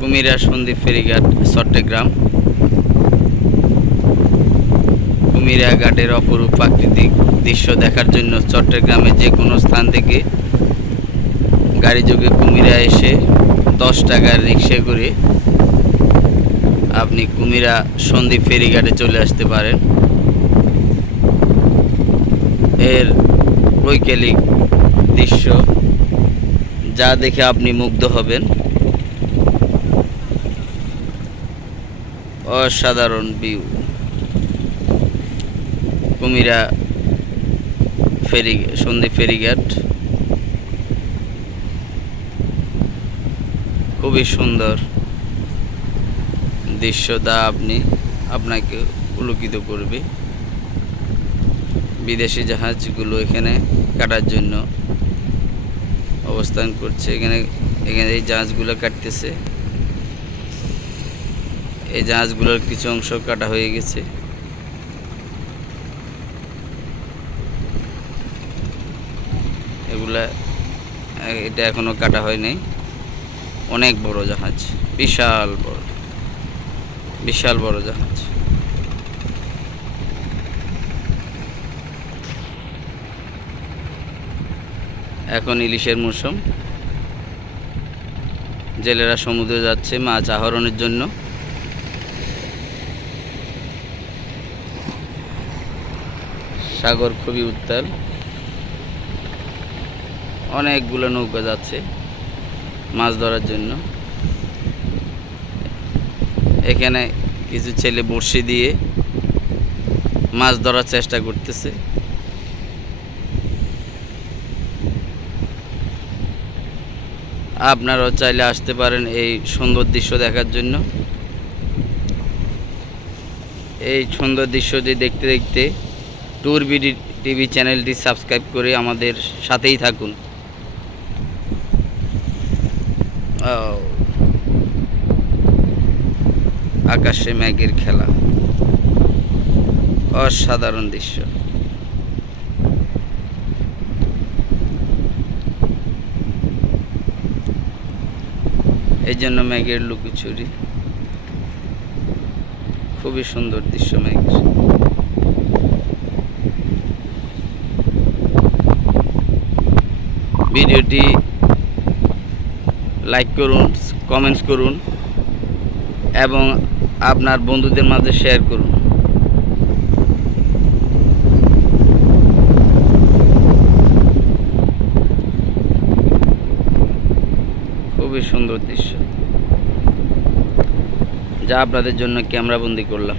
কুমিরা সন্দীপ ফেরিঘাট চট্টগ্রাম। কুমিরা ঘাটের অপরূপ প্রাকৃতিক দৃশ্য দেখার জন্য চট্টগ্রামের যে কোনো স্থান থেকে গাড়ি যোগে কুমিরা এসে দশ টাকার রিক্সা করে আপনি কুমিরা সন্দীপ ফেরিঘাটে চলে আসতে পারেন। এর বৈকালিক দৃশ্য যা দেখে আপনি মুগ্ধ হবেন। অসাধারণ ভিউ কুমিরা ফেরি সন্দীপ ফেরিঘাট। খুবই সুন্দর দৃশ্য, যা আপনি আপনাকে পুলকিত করবে। বিদেশি জাহাজগুলো এখানে কাটার জন্য অবস্থান করছে। এখানে এখানে এই জাহাজগুলো কাটতেছে। এই জাহাজগুলোর কিছু অংশ কাটা হয়ে গেছে। এগুলা, এটা এখনও কাটা হয় নাই। অনেক বড় জাহাজ, বিশাল বড় বিশাল বড় জাহাজ। এখন ইলিশের মৌসুম। জেলেরা সমুদ্রে যাচ্ছে মাছ আহরণের জন্য। সাগর খুবই উত্তাল। অনেকগুলো নৌকা যাচ্ছে মাছ ধরার জন্য। এখানে কিছু ছেলে বড়শি দিয়ে মাছ ধরার চেষ্টা করতেছে। আপনারাও চাইলে আসতে পারেন এই সুন্দর দৃশ্য দেখার জন্য। এই সুন্দর দৃশ্যটি দেখতে দেখতে ট্যুর বিডি টিভি চ্যানেলটি সাবস্ক্রাইব করে আমাদের সাথেই থাকুন। আকাশে ম্যাগের খেলা। অসাধারণ দৃশ্য। এই জন্য ম্যাগের লুকোচুরি। খুবই সুন্দর দৃশ্য ম্যাগের। ভিডিওটি লাইক করুন কমেন্টস করুন এবং আপনার বন্ধুদের মাঝে শেয়ার করুন। খুবই সুন্দর দৃশ্য। যা আপনাদের জন্য ক্যামেরা বন্দি করলাম।